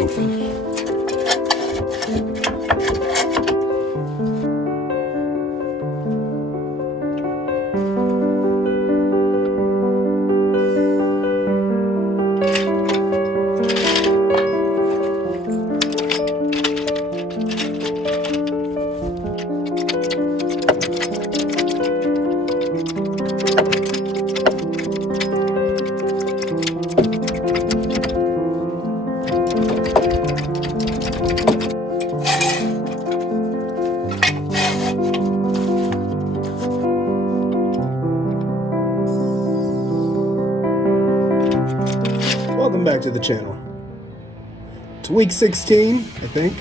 trophy. Welcome back to the channel. It's week 16, I think.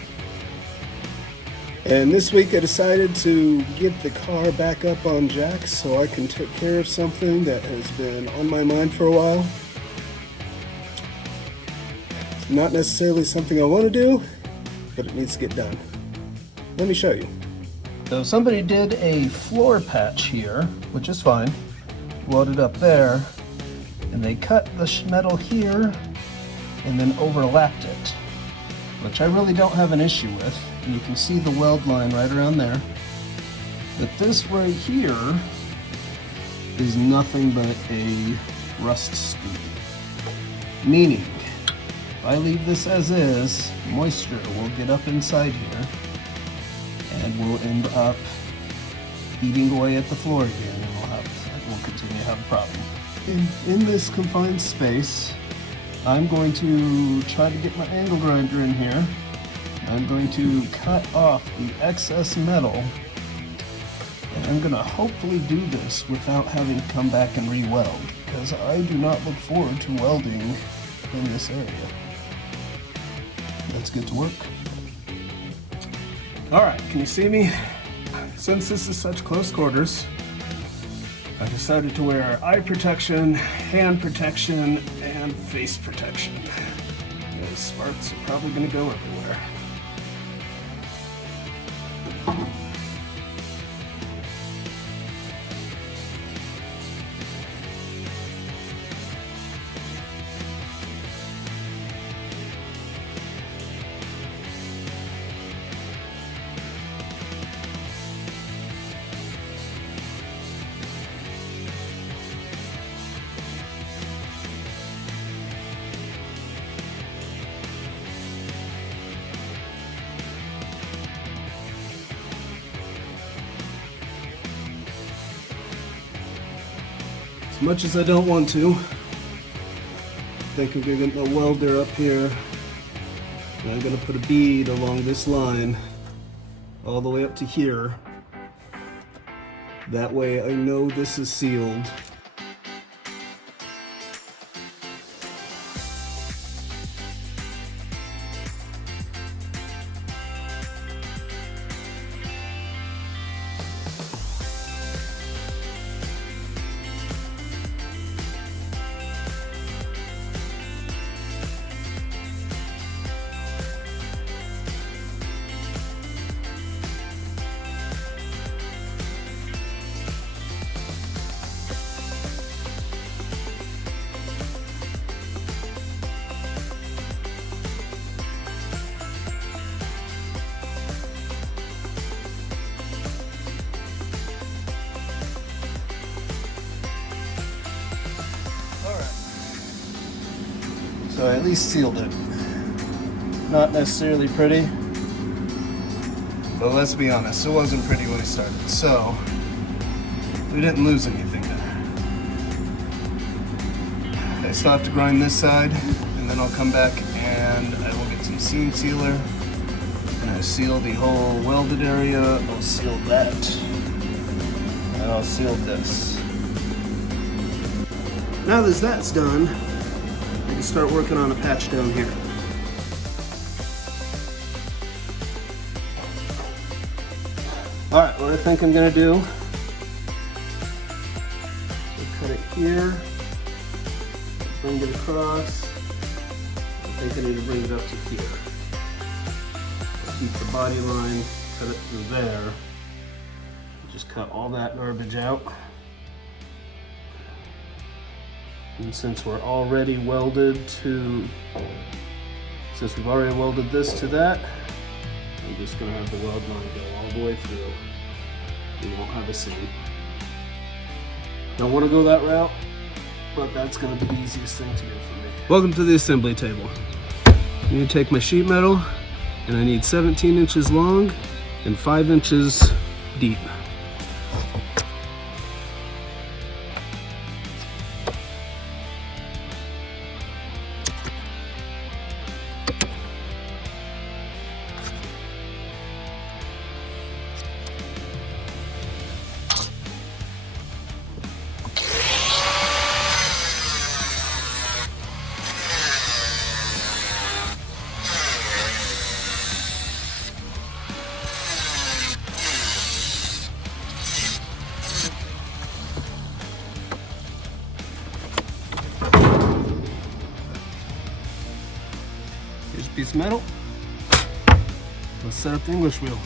And this week I decided to get the car back up on jacks so I can take care of something that has been on my mind for a while. It's not necessarily something I want to do, but it needs to get done. Let me show you. So somebody did a floor patch here, which is fine. Welded up there. And they cut the metal here and then overlapped it, which I really don't have an issue with. And you can see the weld line right around there. But this right here is nothing but a rust scoop. Meaning, if I leave this as is, moisture will get up inside here and we'll end up eating away at the floor again, and we'll continue to have a problem. In this confined space, I'm going to try to get my angle grinder in here. I'm going to cut off the excess metal, and I'm going to hopefully do this without having to come back and re-weld, because I do not look forward to welding in this area. Let's get to work. Alright, can you see me? Since this is such close quarters, I decided to wear eye protection, hand protection, and face protection. Those sparks are probably going to go everywhere. As much as I don't want to, I think I'm going to get my welder up here, and I'm going to put a bead along this line all the way up to here. That way I know this is sealed. So I at least sealed it. Not necessarily pretty, but let's be honest, it wasn't pretty when I started. So we didn't lose anything there. I still have to grind this side, and then I'll come back and I will get some seam sealer. And I seal the whole welded area. I'll seal that, and I'll seal this. Now that that's done, I can start working on a patch down here. Alright, what I think I'm going to do, so cut it here, bring it across. I think I need to bring it up to here. Keep the body line, cut it through there. Just cut all that garbage out. And since we're already welded to Since we've already welded this to that, I'm just going to have the weld line go all the way through. We won't have a seam. Don't want to go that route, but that's going to be the easiest thing to do for me. Welcome to the assembly table. I need to take my sheet metal, and I need 17 inches long and 5 inches deep. Here's a piece of metal. Let's set up the English wheel.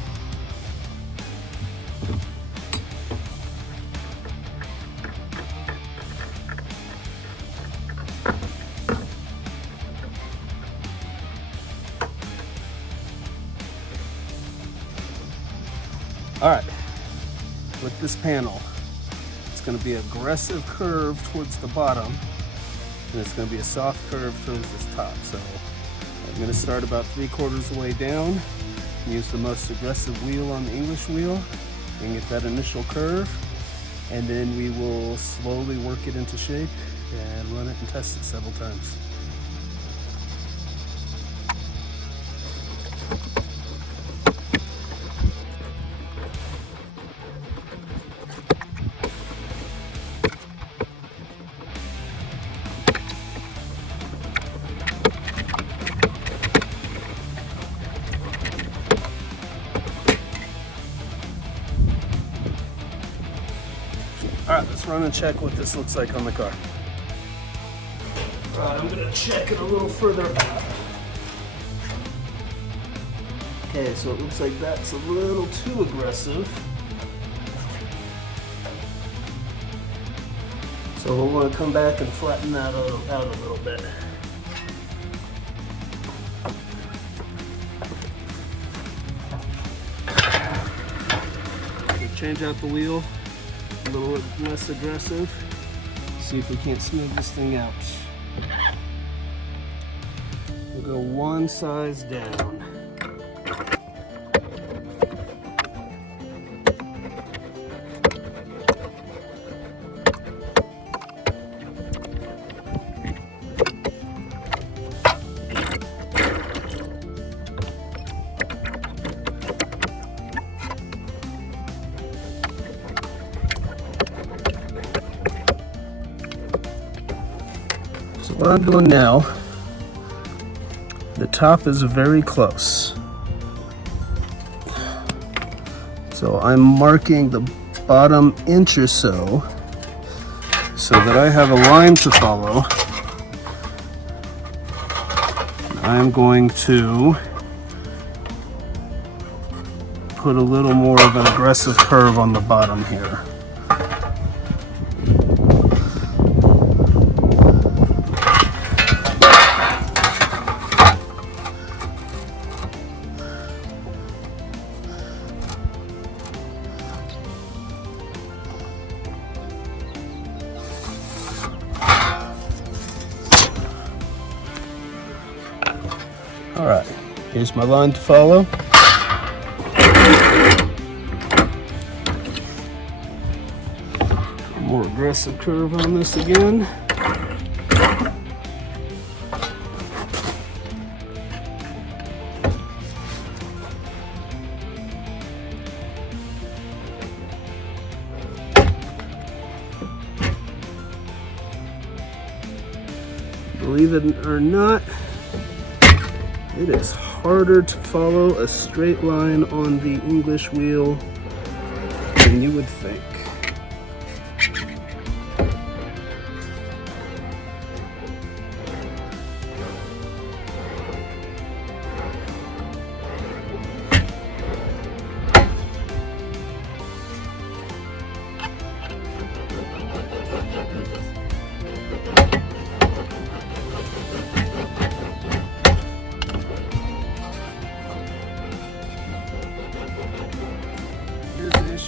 All right, with this panel, it's going to be an aggressive curve towards the bottom, and it's going to be a soft curve towards this top. So I'm going to start about 3/4 of the way down, use the most aggressive wheel on the English wheel, and get that initial curve, and then we will slowly work it into shape and run it and test it several times. All right, let's run and check what this looks like on the car. All right, I'm gonna check it a little further out. Okay, so it looks like that's a little too aggressive. So we'll want to come back and flatten that out a little bit. So change out the wheel. A little less aggressive. See if we can't smooth this thing out. We'll go one size down. So what I'm doing now, the top is very close. So I'm marking the bottom inch or so that I have a line to follow. I'm going to put a little more of an aggressive curve on the bottom here. All right, here's my line to follow. More aggressive curve on this again. Believe it or not, it is harder to follow a straight line on the English wheel than you would think.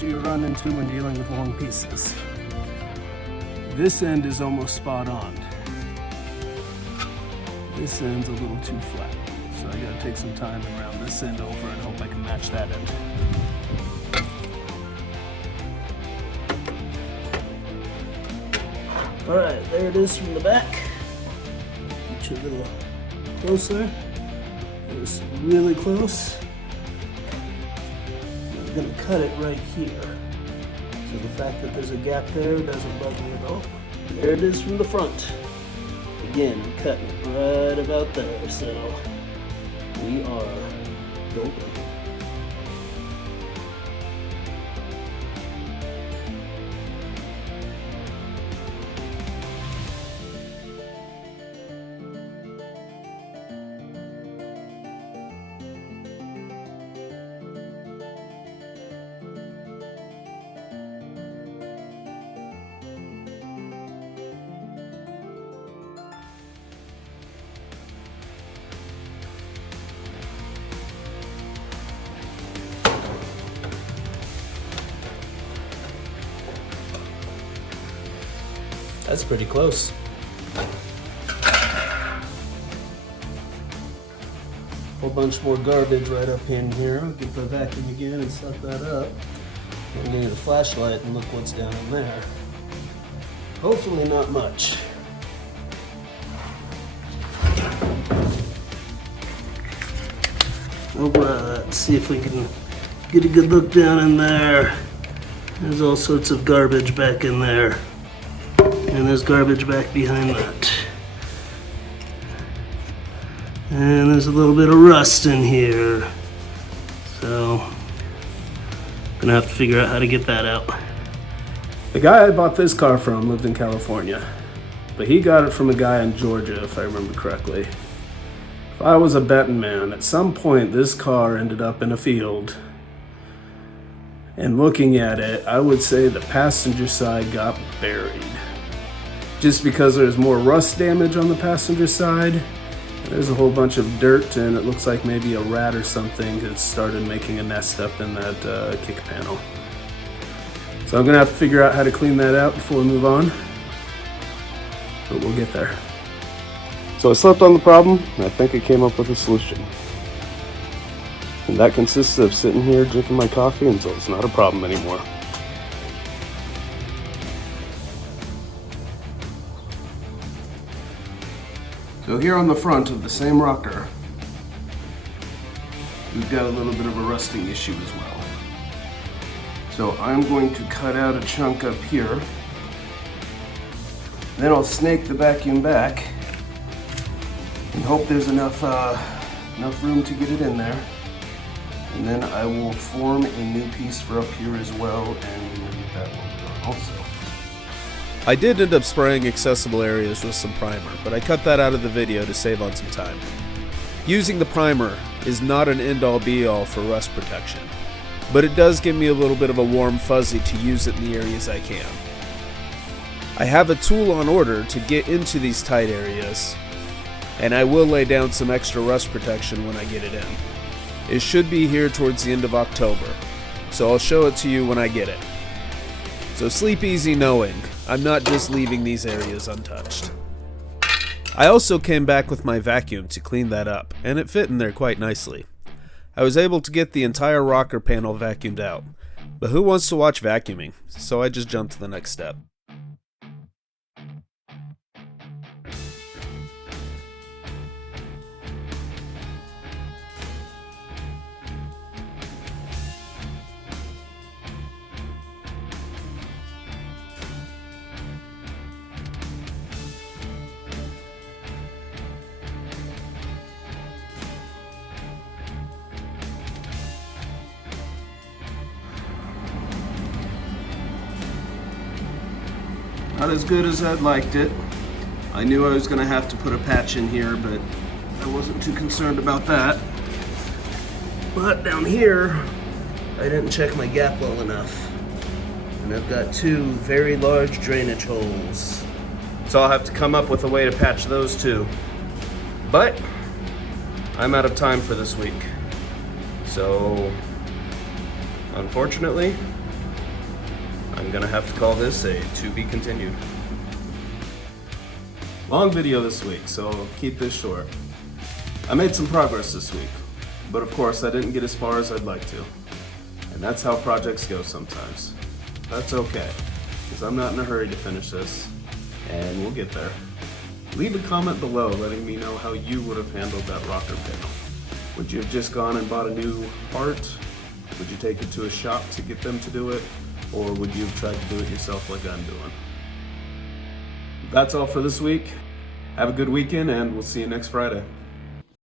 issue you run into when dealing with long pieces. This end is almost spot on. This end's a little too flat, so I gotta take some time and round this end over and hope I can match that end. All right, there it is from the back. Get you a little closer. It's really close. I'm gonna cut it right here. So the fact that there's a gap there doesn't bug me at all. There it is from the front. Again, I'm cutting it right about there, so we are golden. That's pretty close. Whole bunch more garbage right up in here. I'll get the vacuum again and suck that up. I'm gonna get a flashlight and look what's down in there. Hopefully not much. Let's see if we can get a good look down in there. There's all sorts of garbage back in there. And there's garbage back behind that. And there's a little bit of rust in here. So, gonna have to figure out how to get that out. The guy I bought this car from lived in California, but he got it from a guy in Georgia, if I remember correctly. If I was a betting man, at some point this car ended up in a field. And looking at it, I would say the passenger side got buried. Just because there's more rust damage on the passenger side. There's a whole bunch of dirt, and it looks like maybe a rat or something has started making a nest up in that kick panel. So I'm gonna have to figure out how to clean that out before we move on, but we'll get there. So I slept on the problem, and I think I came up with a solution. And that consists of sitting here drinking my coffee until it's not a problem anymore. So here on the front of the same rocker, we've got a little bit of a rusting issue as well. So I'm going to cut out a chunk up here. Then I'll snake the vacuum back and hope there's enough room to get it in there. And then I will form a new piece for up here as well, and we'll get that one done also. I did end up spraying accessible areas with some primer, but I cut that out of the video to save on some time. Using the primer is not an end-all be-all for rust protection, but it does give me a little bit of a warm fuzzy to use it in the areas I can. I have a tool on order to get into these tight areas, and I will lay down some extra rust protection when I get it in. It should be here towards the end of October, so I'll show it to you when I get it. So sleep easy knowing I'm not just leaving these areas untouched. I also came back with my vacuum to clean that up, and it fit in there quite nicely. I was able to get the entire rocker panel vacuumed out, but who wants to watch vacuuming? So I just jumped to the next step. Not as good as I'd liked it. I knew I was going to have to put a patch in here, but I wasn't too concerned about that. But down here, I didn't check my gap well enough. And I've got two very large drainage holes. So I'll have to come up with a way to patch those too. But I'm out of time for this week. So, unfortunately, I'm gonna have to call this a to be continued. Long video this week, so I'll keep this short. I made some progress this week, but of course I didn't get as far as I'd like to. And that's how projects go sometimes. That's okay, because I'm not in a hurry to finish this, and we'll get there. Leave a comment below letting me know how you would have handled that rocker panel. Would you have just gone and bought a new part? Would you take it to a shop to get them to do it? Or would you have tried to do it yourself like I'm doing? That's all for this week. Have a good weekend, and we'll see you next Friday.